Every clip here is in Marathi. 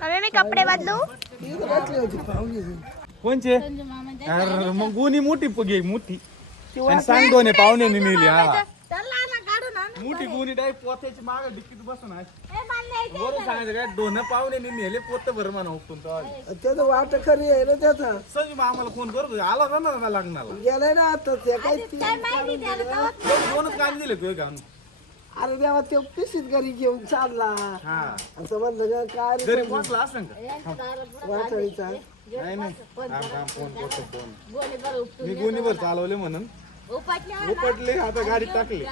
मम्मी मी कपडे बदलू? कोणचे? मग गुन्ही मोठी मोठी. आणि सांग दोन पाहुण्याने नेली हा त्याला आणा, काढून आणा. मोठी गुन्ही डायरेक्ट पोत्याची माग डिक्कीत बसून आहे. ए, मला न्यायचं आहे. बरोबर सांगायचं काय दोन पाहुण्याने नेले पोत भर म्हणा उपटून तो त्याचं वाट खरी आहे ना त्याचा. संजू मग आम्हाला फोन करतो आला का ना लग्नाला? गेलाय ना आता ते काय आधीच काय दोनच दिले? तुझे काम अरे देवा ते पिशीत घरी घेऊन चालला. हा. असं म्हणलं का काय रे घरी पोचला असं का? बरं वाटळीचा. नाही नाही. थांब, थांब, फोन करतो फोन. गोणी बरं उपटून मी गुन्हीभर चालवले म्हणून. उपटले आता गाडीत टाकले.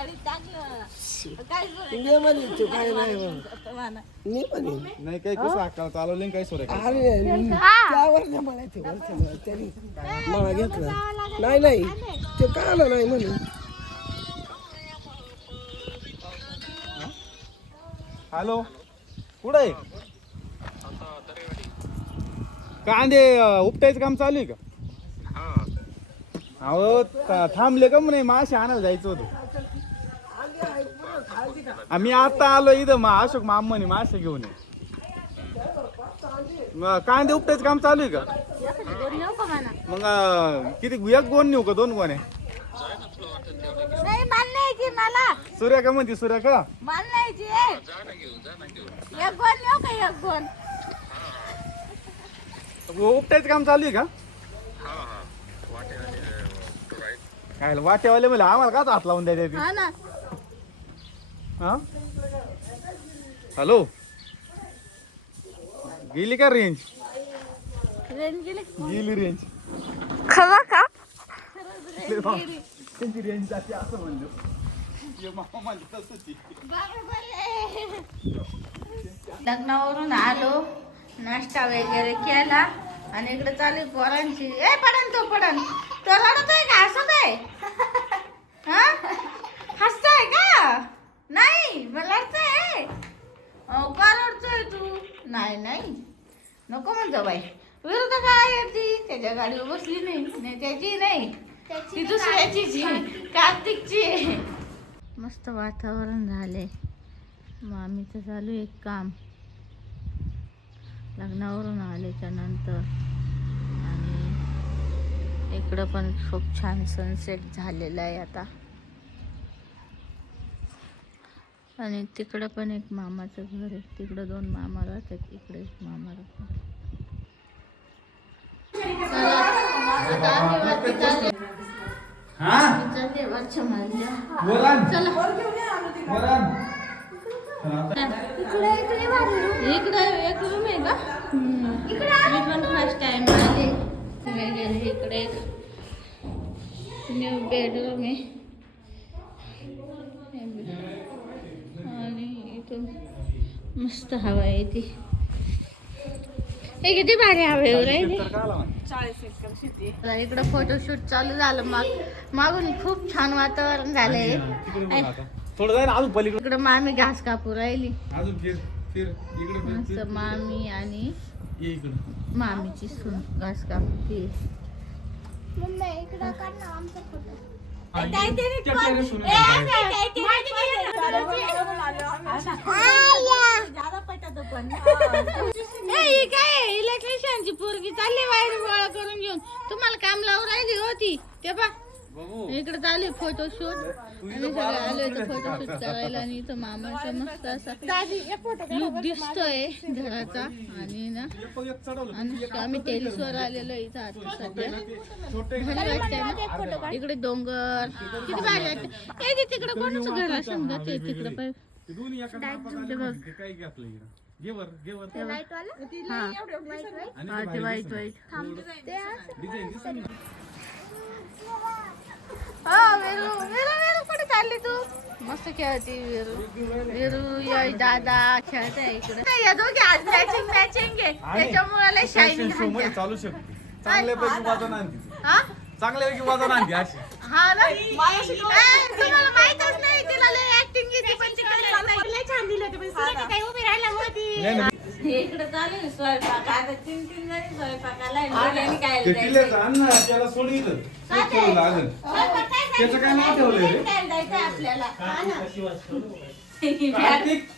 काय म्हणे तू नाही म्हण. म्हणा. मी म्हणे नाही काही कसं अक्का चालवले आणि काही सोरे अरे त्यावर नाही म्हणायचे वरच्या तरी मला घेतलं. नाही नाही. ते का आलं नाही म्हणून? हॅलो? कुठं आहे? कांदे अं, उपटायचं काम चालू आहे का? अहो थ- थांबले का म्हणे? मासे आणायला जायचं होतं. आम्ही आता आलो इथं मा अशोक मामाने मासे घेऊन ये. मग कांदे उपटायचं काम चालू आहे का? गोणी मग अं, किती एक गोण नेऊ का दोन नाही मला. सूर्या का म्हणते सूर्या का मान न्यायची आहे. एक गोण नेऊ का एक गोण? उपटायचं काम चालू आहे का? काय वाटेवाले मला आम्हाला का हात लावून द्यायचे ते? हा ना. हा? हॅलो गेली का रेंज रेंज गेली गेली रेंज खरं का? त्यांची रेंज जाते असं म्हणलं. मामा म्हणलं तसंच आहे. लग्नावरून आलो नाश्ता वगैरे केला आणि इकडे चालू आहे पोरांची. ए पडन तो पडन. तो रडत आहे का? हसत आहे हा? हसतोय का? नाही अहो का रडतोय तू. नाही नाही. नको म्हणतो बाई. विरुद्ध काय आहे ती. त्याच्या गाडीवर बसली नाही. नाही त्याची नाही. ती दुसऱ्याचीच आहे. कार्तिकची आहे. मस्त वातावरण झाले मामीचं चालू एक काम. लग्नावरून आल्याच्यानंतर आणि इकडं पण खूप छान सनसेट झालेला आहे आता. आणि तिकडं पण एक मामाचं घर आहे. तिकडं दोन मामा राहतात इकडे एक मामा. हा? एक रूम आहे का मी पण फर्स्ट टाइम आले. इकडे. एक न्यू बेडरूम आहे. मस्त हवा आहे ती. हे किती भारी हवा येऊ राहिली इकडं फोटोशूट चालू झालं. मग मागून खूप छान वातावरण झालंय. इकडं मामी घास कापू राहिली. अजून फिर फिर इकडे फिर, मस्त मामी आणि मामीची सून घास कापते. इलेक्ट्रिशियनची पोरगी चालली वायर गोळा करून घेऊन. तुम्हाला काम लावून राहिली होती. ते पा बघू इकडे चालू फोटोशूट आम्ही सगळे आलो इथं फोटोशूट करायला आणि इथं मामाचा मस्त असा लुक दिसतोय घराचा. आणि ना एक एक चढवलं. आणि आम्ही टेरिसवर आलेलो इथं आता सध्या. छोटे भारी वाटतंय ना? इकडे डोंगर. किती भारी वाटतं तिकडे कोणाचं घर असेल का ते तिकडे आले हा. ते वाईट. हो वेरू वेरू वेरू कुठे चालली तू? मस्त खेळती वेरू. वेरू यश दादा खेळताय इकडे. नाही, या दोघे आज मॅचिंग मॅचिंग आहे. त्याच्यामुळे लयमध्ये चालू शकते. चांगल्यापैकी वजन आणते. हा? चांगल्यापैकी वजन आणते अशी. हा ना? ए, तुम्हाला माहितच नाही तिला लय ऍक्टिंग येते पण ती. करत नाही. नाही ना चालू आहे स्वयंपाक. आता तीन तीन जणी स्वयंपाकाला आहे. दोघांनी काय ते द्यायचं? टिलेच आण ना त्याला सोड इथं. ते ठेवू लागेल. स्वयंपाक काय त्याचं काय नाव द्यायचं? ठेवलंय रे? काय द्यायचं आपल्याला कार्तिक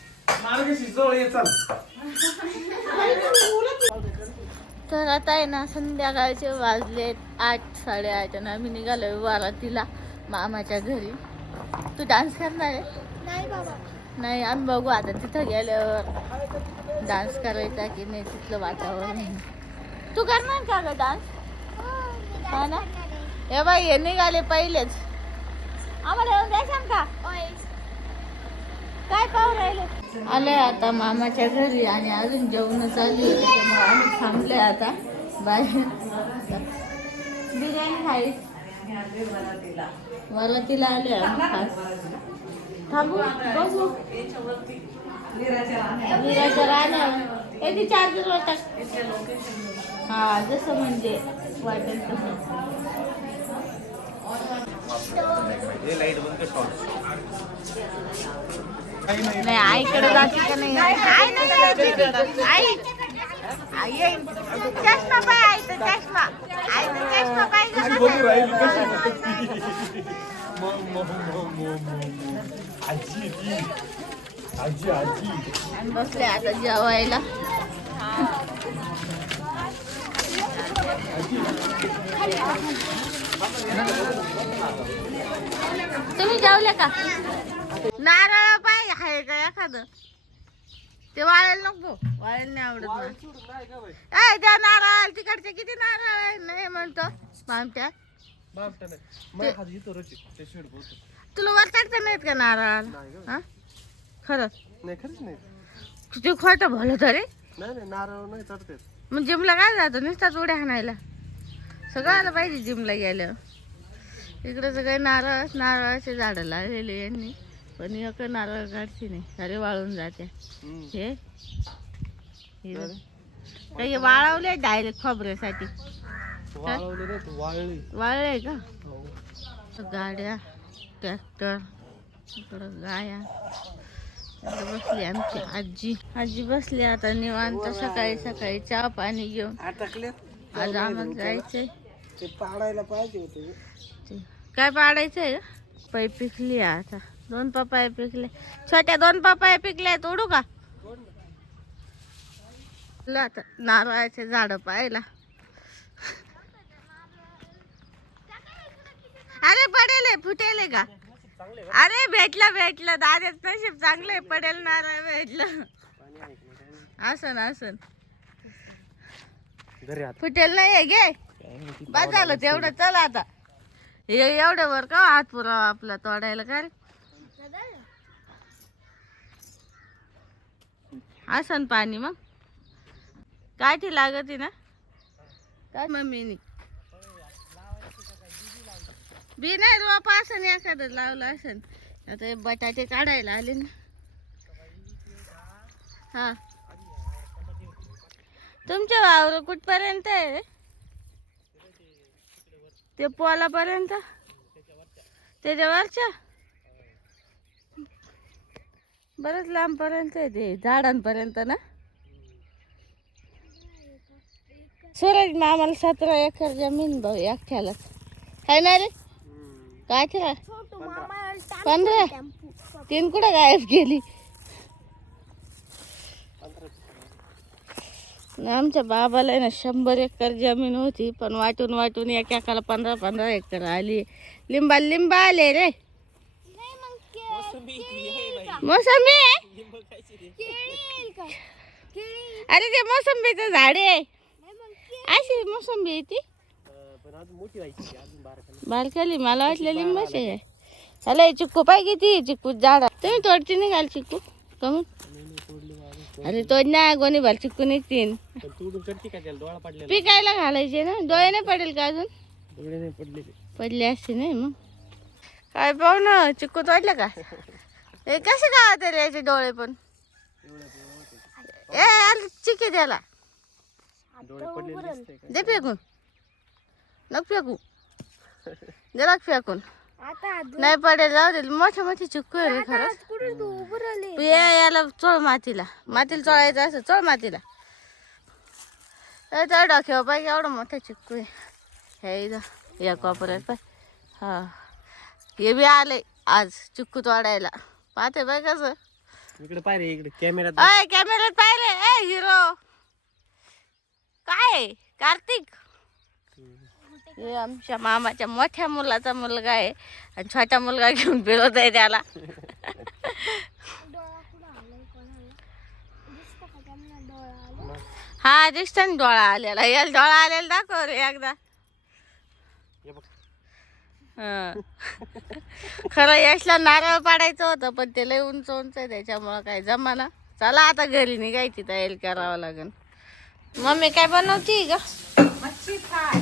मार्गशीर्ष जवळ ये चाल. तर आता आहे ना संध्याकाळचे वाजलेत आठ साडेआठ आणि आम्ही निघालो वारातीला मामाच्या घरी. तू डान्स करणार आहे? नाही बाबा. नाही आम्ही बघू आता. तिथं गेल्यावर डान्स करायचा की नाही तिथलं वातावरण तू करणार का ग डान्स हा ना? हे बाई हे निघाले पहिलेच. आम्हाला येऊन द्यायचं का? काय पाहू राहिले? आलोय आता मामाच्या घरी आणि अजून जेवण चालू आहे आम्ही थांबले आता. बाहेर बिर्याणी खाई मला तिला आले आम्ही खास. थांबू बघू. विराच्या राहण्यावर हे ती चार्जर वाटत हा जसं म्हणजे वाटेल तसं. नाही आईकडे जाते का नाही? आई नाही जाते. आई. आई आई. चष्मा पाय आईचा चष्मा. आईचा चष्मा पाय. आजी आजी आजी बसले आता जेवायला. तुम्ही जेवले का? नारळ पाय आहे का एखाद? ते वाळायला नको. वाळायला नाही आवडत ए त्या नारळ तिकडचे किती नारळ नाही म्हणतो. आमच्या नाही तुला वर टाकता नाहीत का नारळ? हा? खरं नाही खरंच नाही. तुझे खोटं भलं तरी नाही नाही नारळ नाही चढते. मग जिमला काय जातो नुसताच उड्या हाणायला सगळं आलं पाहिजे जिमला गेलं. इकडं सगळे नारळ नारळाचे झाडं लागलेले यांनी. पण एक नारळ काढते नाही. सारे वाळून जाते. हे? हे बघ. वाळवले डायरेक्ट खोबऱ्यासाठी. वाळवले नाही तू वाळली. वाळले का? गाड्या ट्रॅक्टर इकडं गाया. इकडं बसली आमची आजी. आजी बसली आता निवांत सकाळी सकाळी चहा पाणी घेऊन. अटकले आज आम्हाला जायचंय. ते पाडायला पाहिजे होते ते काय पाडायचंय पै पिकली आता. दोन पपाया पिकले. छोट्या दोन पपाया पिकले तोडू का? आता नारळाचे झाड पाहायला. अरे पडेल आहे, फुटेल आहे का? अरे भेटलं भेटलं. दाद्याच नशीब चांगलं आहे पडेल नारळ भेटलं. असन असन. फुटेल नाही आहे घे बाद झालं तेवढं चल आता. हे एवढं वर का हात पुरावा आपला तोडायला काय असन पाणी मग. काय ती लागत ना? काय मम्मीनी. बी नाही रोप असन एखादं लावलं असन आता हे बटाटे काढायला आले ना. हा. तुमच्या वावर कुठपर्यंत आहे रे? ते पोलापर्यंत? त्याच्यावरच्या? बरंच लांबपर्यंत आहे ते झाडांपर्यंत ना? सूरज मामाला सतरा एकर जमीन भाऊ अख्ख्याला आहे ना रे? काय ठेवा पंधरा. तीन कुठं गायब गेली आमच्या बाबाला ना शंभर एकर जमीन होती पण वाटून वाटून एक एकाला पंधरा पंधरा एकर आली. लिंबा लिंबा आले रे. मोसंबी आहे अरे ते मोसंबीचं झाड आहे. अशी मोसंबी आहे ती. पण अजून मोठी व्हायची अजून बारा बालकाली मला वाटलं लिंबाची आहे. चिक्कू पाय किती चिक्कू झाड. तुम्ही तोडती निघाल चिक्कू? कमून अरे तोड ना गोणी भर चिक्कू निघतीन. पिकायला घालायचे ना? डोळे नाही पडेल का अजून? नाही पडले असते नाही मग. काय पाहू ना चिक्कू तोडलं का? हे कसे गावात रे याचे डोळे पण? ए चिके द्याला दे फेकून. नको फेकू. दे लाग फेकून. नाही पडेल जाऊ दे. मोठे मोठे चिक्कू आहे रे खरंच. ये याला चोळ मातीला. मातीला चोळायचं असं चोळ मातीला. ए, त्या डोक्यावर पाय एवढं मोठं चिक्कू आहे. हे या कोपऱ्यात पाय हा. हे बी आले आज चिक्कू तोडायला. पाहते बाय कसं. इकडे पाहिजे इकडे कॅमेऱ्यात कॅमेऱ्यात पाहिले ए हिरो. काय? कार्तिक? हे आमच्या मामाच्या मोठ्या मुलाचा मुलगा आहे आणि छोटा मुलगा घेऊन फिरवत आहे त्याला. हा दिसत ना डोळा आलेला. याला डोळा आलेला दाखव रे एकदा. बघ. खरं यशला नारळ पाडायचं होतं पण ते लय उंच उंच आहे त्याच्यामुळं काय जमाना. चला आता घरी निघायची तयारी करावं लागेल. मम्मी काय बनवती ग? मच्छी फ्राय.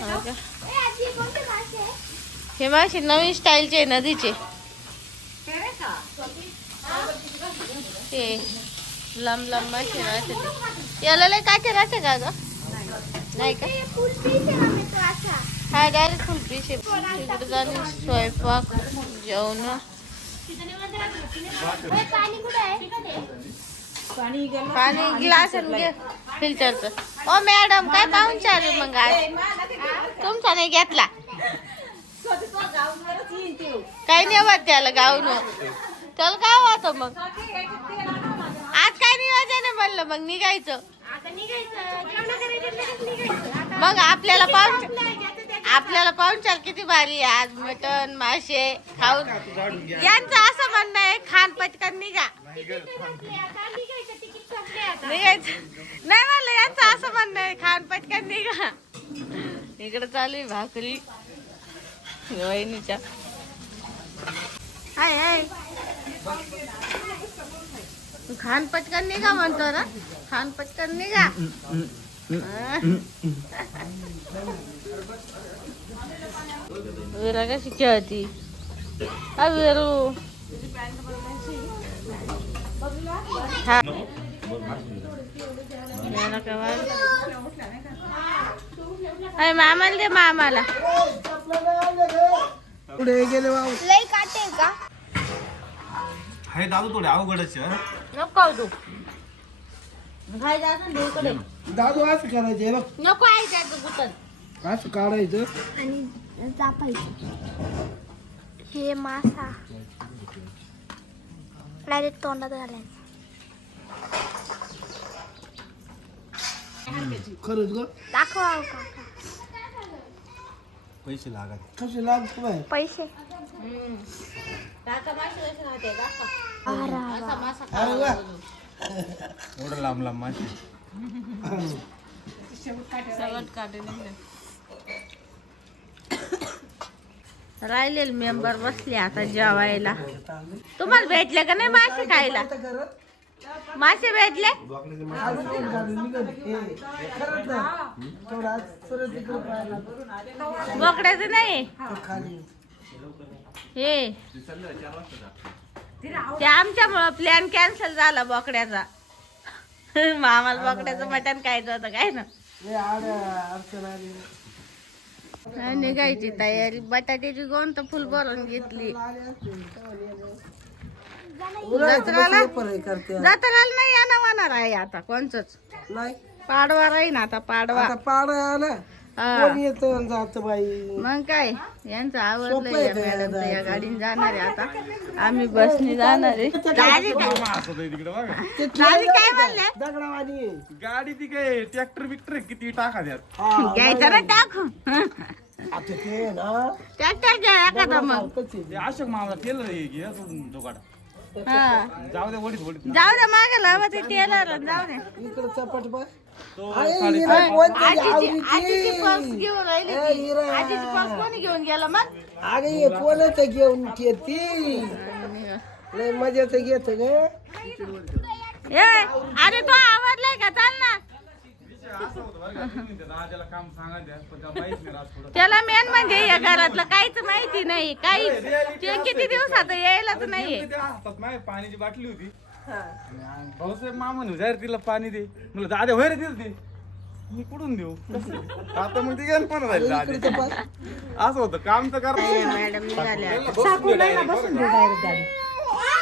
हो का? हे मासे नवीन स्टाईलचे नदीचे. ते लांब लांब मासे राहते ते. याला लय काटे राहते का ग? नाही का? हा डायरेक्ट फुल पीस आहे. इकडे झाली स्वयंपाक जेवण. पाणी ग्लास घे. फिल्टरचं. ओ मॅडम काय पाहून चालू मग आज? तुमचा नाही घेतला? काय नाही होत त्याला गाऊन त्याला काय होतं मग? आज काय नियोजन म्हणलं मग निघायचं? मग आपल्याला पाहून आपल्याला पाहुणचार किती भारी आहे. आज मटन मासे खाऊन. यांचं असं म्हणणं आहे खान पटकन निघा निघायचं नाही म्हणलं यांचं असं म्हणणं आहे खान पटकन निघा. इकडे चालू आहे भाकरी. वहिनीच्या. हाय हाय. खान पटकन निघा म्हणतो ना. खान पटकन निघा. विरा कशी खेळती हा विरू हा अय मामाला दे मामाला. पुढे गेले लई काटे का? हे दादू थोडे अवघडच आहे. नको तू. खाय जायचं ना इकडे दादू असं करायचे बघ. नको आहे त्याचं गुतन. असं काढायचं. आणि चापायचं हे मासा. डायरेक्ट तोंडात घालायचं खरंच ग? दाखवा काका पैसे लागत कसे लागत बाय पैसे. अरे वा. एवढं लांब लांब मासे राहिलेले मेंबर बसले आता जेवायला. तुम्हाला भेटले का नाही मासे खायला? मासे भेटले? बोकड्याच बोकड्याचं नाही? हे. ते आमच्यामुळं प्लॅन कॅन्सल झाला बोकड्याचा. मामाला बोकड्याचं मटण खायचं होतं काय ना? निघायची तयारी. बटाट्याची गोंत तर फुल भरून घेतली. जत्राला? नाही येणं होणार आहे आता कोणचंच. नाही. पाडवा राहीन आता पाडवा. आता पाड आला. हा. कोण येत जात बाई? मग काय? यांचं आवडलं या मॅडम या. गाडीने जाणार आहे आता. आम्ही बसने जाणार आहे. गाडी काय? ते गाडी काय म्हणले दगडावानी गाडी ती काय ट्रॅक्टर बिक्टर किती टाका द्यात? हा, घ्यायचं ना टाकून आता ते ना. ट्रॅक्टर घ्या एखादा मग. अशोक मामा टेलर आहे की असं जोगाड. हा. जाऊ दे वडीत वडीत जाऊ दे मागे लावा ते टेलर जाऊ दे. इकडे चपट बघ. तो आजीची? आजीची पर्स घेऊन राहिली ती. हिरा. आजीची पर्स कोणी घेऊन गेला मग? अरे हे कोणाच घेऊन येते लय मजाच घेत ग. ए अरे तो आवडलाय का? चाल ना. त्याला नाही मेन म्हणजे या घरातलं काहीच माहिती नाही. काही ते किती दिवसात यायलाच नाहीये. नेमकं त्या हातात माझ्या पाण्याची बाटली होती. भाऊसाहेब मामा हुशार तिला पाणी दे. म्हणलं दादा होय रे तिला दे. मी कुठून देऊ? आता मग ते गेलं पण राहिलं दादा. असं होतं काम तर करा. मॅडम निघाल्या.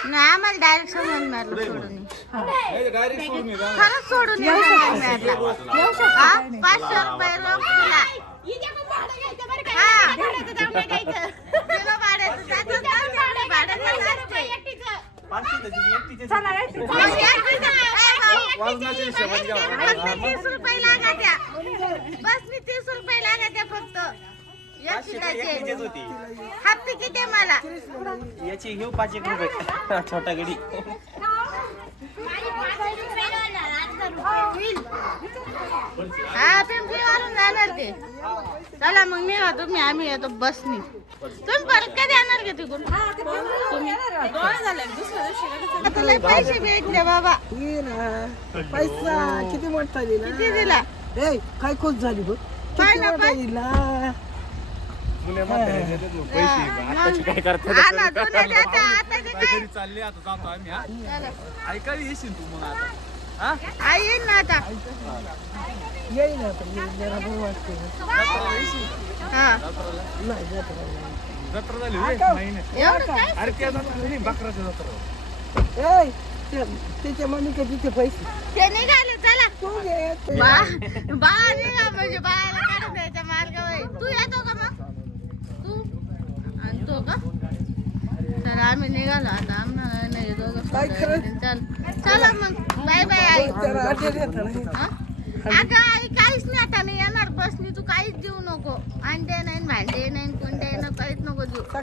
नाही आम्हाला डायरेक्ट समज मारलं सोडून. खरंच सोडून? पाचशे रुपये रोख तुला. तीस रुपये लागत्या. बस मी तीस रुपये लागत्या फक्त. हप्ते किती आहे मला? याची घेऊ पाच एक रुपये. छोटा गडी हा पिंपरी चला मग निघा तुम्ही आम्ही येतो बसनी. तुम्ही परत कधी येणार का तिकडून? आता लय पैसे भेटले बाबा. ये ना पैसा किती मोठा दिला? किती दिला? ए काय खोच झाली बघ. ना मोठा? दिला? काय हा जुने देता आताचे चालले आता जातो आम्ही हा? चला. ऐकायला येशील तू मग आता? हा? आई येईन ना आता. येई ना आता येईन जरा बरं वाटते हा. नाही जत्रा जत्रा झाली होय? नाही नाही. एवढं काय? अरे त्या जत्रा नाही बकराच्या जत्रा. ए ते- त्याच्या मम्मी का तिथे पैसे. ते निघाले चला. तू घे ते- बा बा निघा म्हणजे बाळाला काढून द्यायच्या मार्गावर. तू येतो का मग. तू आणि तो का? तर आम्ही निघालो आता. आम्हाला नाही दोघं सोबत खरं? चल. चला मग. बाय बाय आई. त्याला आठवण येतं ना. हा? अगं आई काहीच नाही आता मी येणार बसनी तू काहीच देऊ नको. अंडे नाही भांडे नाही कोणते काहीच नको देऊ.